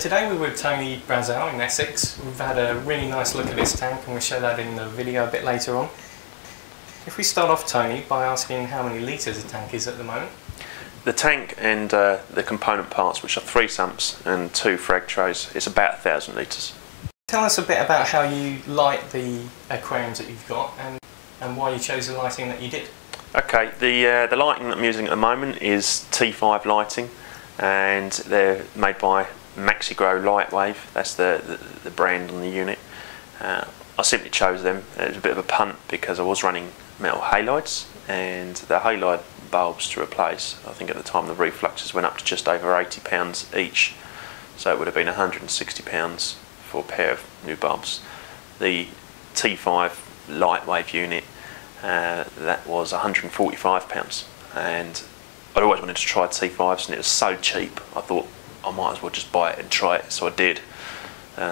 today we're with Tony Brazell in Essex. We've had a really nice look at this tank and we'll show that in the video a bit later on. If we start off, Tony, by asking how many litres the tank is at the moment. The tank and the component parts, which are 3 sumps and 2 frag trays, is about 1,000 litres. Tell us a bit about how you light the aquariums that you've got and why you chose the lighting that you did. Okay, the lighting that I'm using at the moment is T5 lighting, and they're made by MaxiGrow Lightwave. That's the brand on the unit. I simply chose them. It was a bit of a punt because I was running metal halides, and the halide bulbs to replace, I think at the time the refluxes went up to just over £80 each, so it would have been £160 for a pair of new bulbs. The T5 Lightwave unit, that was £145, and I'd always wanted to try T5s, and it was so cheap I thought I might as well just buy it and try it, so I did.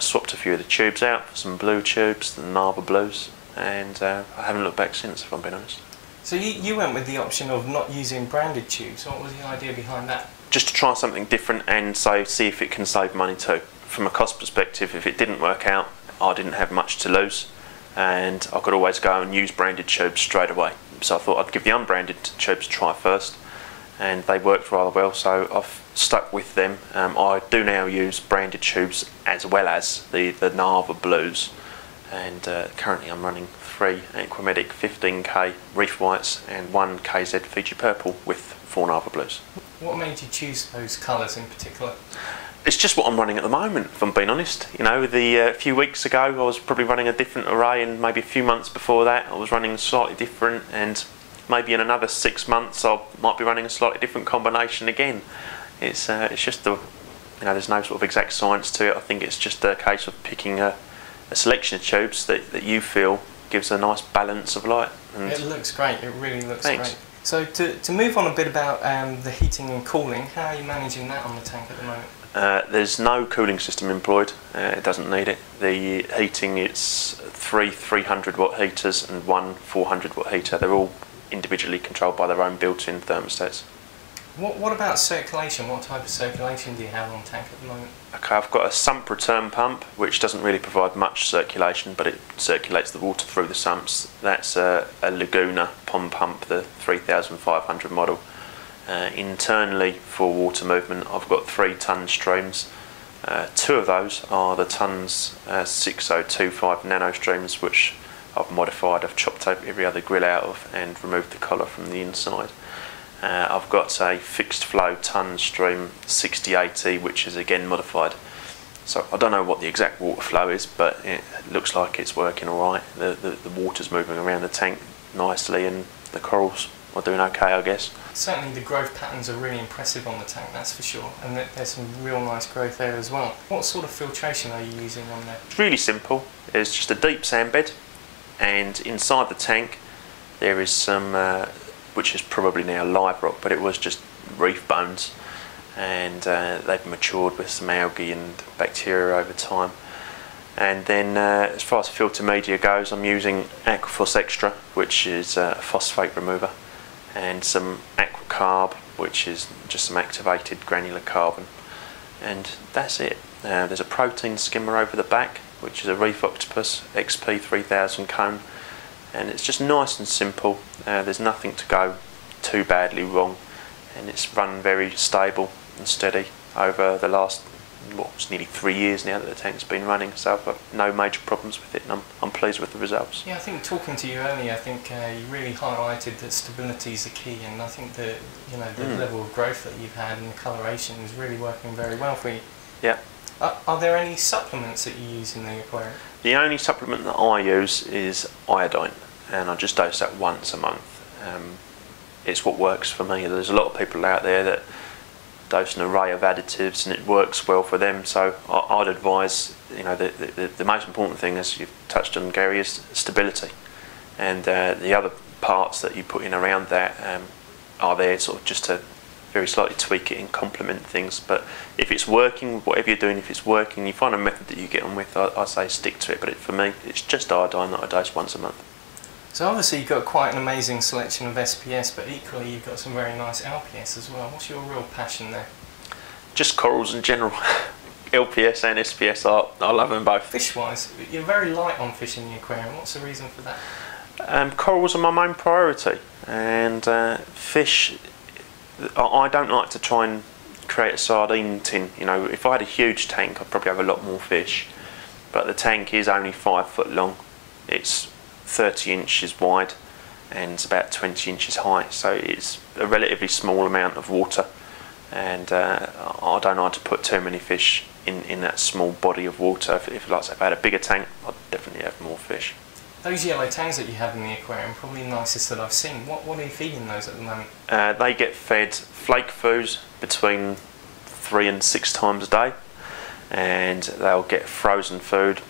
Swapped a few of the tubes out for some blue tubes, the Nava blues, and I haven't looked back since, if I'm being honest. So you went with the option of not using branded tubes. What was the idea behind that? Just to try something different and so see if it can save money too. From a cost perspective, if it didn't work out, I didn't have much to lose, and I could always go and use branded tubes straight away. So I thought I'd give the unbranded tubes a try first, and they worked rather well, so I've stuck with them. I do now use branded tubes as well as the Nava blues, and currently I'm running 3 Aquamatic 15K Reef Whites and 1 KZ Fiji Purple with 4 Nava blues. What made you choose those colours in particular? It's just what I'm running at the moment, if I'm being honest. You know, a few weeks ago I was probably running a different array, and maybe a few months before that I was running slightly different, and maybe in another 6 months I might be running a slightly different combination again. It's just there's no sort of exact science to it. I think it's just a case of picking a selection of tubes that you feel gives a nice balance of light. And it looks great, it really looks thanks. Great. So to move on a bit about the heating and cooling, how are you managing that on the tank at the moment? There's no cooling system employed, it doesn't need it. The heating, it's 3 300 watt heaters and 1 400 watt heater. They're all individually controlled by their own built-in thermostats. What about circulation? What type of circulation do you have on the tank at the moment? Okay, I've got a sump return pump, which doesn't really provide much circulation, but it circulates the water through the sumps. That's a Laguna pond pump, the 3500 model. Internally for water movement, I've got 3 ton streams. 2 of those are the tons 6025 nano streams, which I've modified. I've chopped every other grill out of and removed the collar from the inside. I've got a fixed flow ton stream 6080, which is again modified. So I don't know what the exact water flow is, but it looks like it's working alright. The water's moving around the tank nicely, and the corals are doing okay, I guess. Certainly the growth patterns are really impressive on the tank, that's for sure, and there's some real nice growth there as well. What sort of filtration are you using on there? It's really simple. It's just a deep sand bed, and inside the tank there is some which is probably now live rock, but it was just reef bones, and they've matured with some algae and bacteria over time. And then as far as filter media goes, I'm using Aquafos Extra, which is a phosphate remover, and some Aquacarb, which is just some activated granular carbon, and that's it. There's a protein skimmer over the back, which is a Reef Octopus XP 3000 cone, and it's just nice and simple. There's nothing to go too badly wrong, and it's run very stable and steady over the last, it's nearly 3 years now that the tank's been running, so I've got no major problems with it, and I'm pleased with the results. Yeah, I think talking to you earlier, I think you really highlighted that stability is the key, and I think that the level of growth that you've had and the coloration is really working very well for you. Yeah. Are there any supplements that you use in the aquarium? The only supplement that I use is iodine, and I just dose that once a month. It's what works for me. There's a lot of people out there that dose an array of additives and it works well for them, so I'd advise, the most important thing, as you've touched on, Gary, is stability, and the other parts that you put in around that are there sort of just to very slightly tweak it and complement things. But if it's working, whatever you're doing, if it's working, you find a method that you get on with, I say stick to it. But for me, it's just iodine that I dose once a month. So obviously you've got quite an amazing selection of SPS, but equally you've got some very nice LPS as well. What's your real passion there? Just corals in general. LPS and SPS, I love them both. Fish-wise, you're very light on fish in the aquarium. What's the reason for that? Corals are my main priority, and fish, I don't like to try and create a sardine tin. You know, if I had a huge tank, I'd probably have a lot more fish, but the tank is only 5 foot long. It's 30 inches wide and it's about 20 inches high, so it's a relatively small amount of water, and I don't like to put too many fish in that small body of water. If like I say, if I had a bigger tank, I'd definitely have more fish. Those yellow tangs that you have in the aquarium, probably the nicest that I've seen. What are you feeding those at the moment? They get fed flake food between 3 and 6 times a day, and they'll get frozen food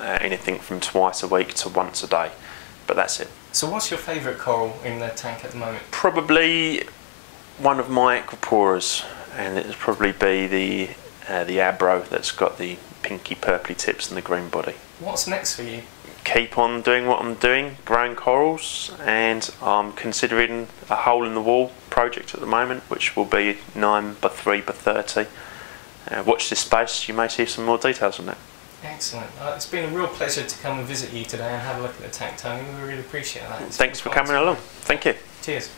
anything from twice a week to once a day, but that's it. So what's your favourite coral in the tank at the moment? Probably one of my aquaporas, and it would probably be the abro that's got the pinky purpley tips and the green body. What's next for you? Keep on doing what I'm doing, growing corals, and I'm considering a hole in the wall project at the moment, which will be 9 by 3 by 30. Watch this space, you may see some more details on that. Excellent. It's been a real pleasure to come and visit you today and have a look at the tank, Tony. We really appreciate that. Thanks for coming along. Thank you. Cheers.